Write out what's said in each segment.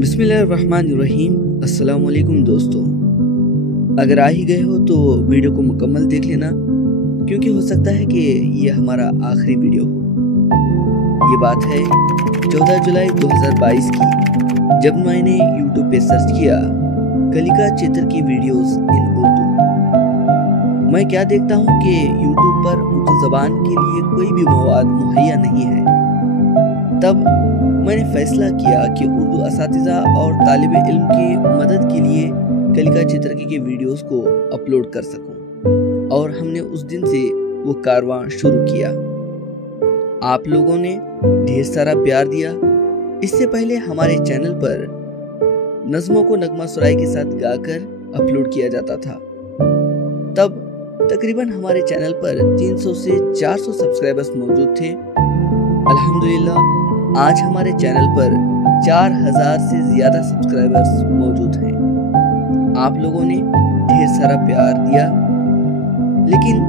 बिस्मिल्लाहिर्रहमानिर्रहीम। अस्सलाम वालेकुम दोस्तों, अगर आ ही गए हो तो वीडियो को मुकम्मल देख लेना, क्योंकि हो सकता है कि ये हमारा आखिरी वीडियो हो। ये बात है 14 जुलाई 2022 की, जब मैंने यूट्यूब पे सर्च किया कलिका चित्र की वीडियोस इन उर्दू। मैं क्या देखता हूँ कि यूट्यूब पर उर्दू ज़बान के लिए कोई भी मवाद मुहैया नहीं है। तब मैंने फैसला किया कि उर्दू असातिज़ा और तालिब इल्म की मदद के लिए कलिका चित्रकी के वीडियोस को अपलोड कर सकूं, और हमने उस दिन से वो कारवां शुरू किया। आप लोगों ने ढेर सारा प्यार दिया। इससे पहले हमारे चैनल पर नज़्मों को नगमा सुराई के साथ गाकर अपलोड किया जाता था। तब तकरीबन हमारे चैनल पर 300 से 400 सब्सक्राइबर्स मौजूद थे। अल्हम्दुलिल्लाह आज हमारे चैनल पर 4000 से ज्यादा सब्सक्राइबर्स मौजूद हैं। आप लोगों ने ढेर सारा प्यार दिया, लेकिन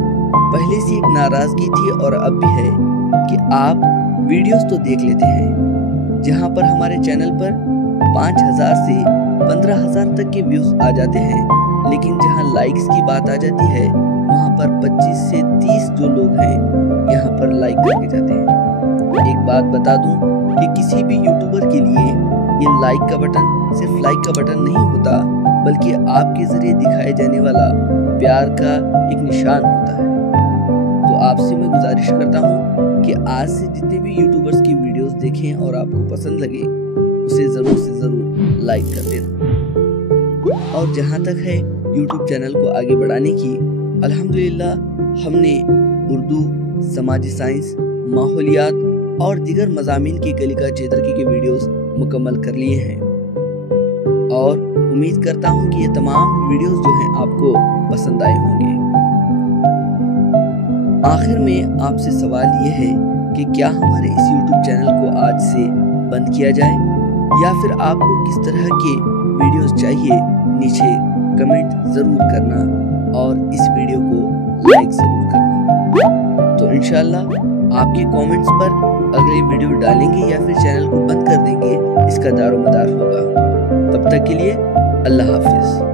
पहले से एक नाराजगी थी और अब भी है कि आप वीडियोस तो देख लेते हैं, जहां पर हमारे चैनल पर 5000 से 15000 तक के व्यूज आ जाते हैं, लेकिन जहां लाइक्स की बात आ जाती है वहां पर 25 से 30 जो लोग हैं यहाँ पर लाइक करके जाते हैं। एक बात बता दूं कि किसी भी यूट्यूबर के लिए ये लाइक का बटन सिर्फ लाइक का बटन नहीं होता, बल्कि आपके जरिए दिखाए जाने वाला प्यार का एक निशान होता है। तो आपसे मैं गुजारिश करता हूँ कि आज से जितने भी यूट्यूबर्स की वीडियोस देखें और आपको पसंद लगे, उसे जरूर से जरूर लाइक कर देना। और जहाँ तक है यूट्यूब चैनल को आगे बढ़ाने की, अल्हम्दुलिल्लाह हमने उर्दू, समाजी साइंस, माहौलियात और दीगर मज़ामीन की कलिका चित्रकी के वीडियोस मुकम्मल कर लिए हैं, और उम्मीद करता हूं कि ये तमाम वीडियोस जो हैं आपको पसंद आए होंगे। आखिर में आपसे सवाल ये है कि क्या हमारे इस YouTube चैनल को आज से बंद किया जाए, या फिर आपको किस तरह के वीडियोस चाहिए, नीचे कमेंट ज़रूर करना और इस वीडियो को लाइक ज़रूर करना। तो इंशाल्लाह आपके कमेंट्स पर अगली वीडियो डालेंगे या फिर चैनल को बंद कर देंगे, इसका दारोमदार होगा। तब तक के लिए अल्लाह हाफिज।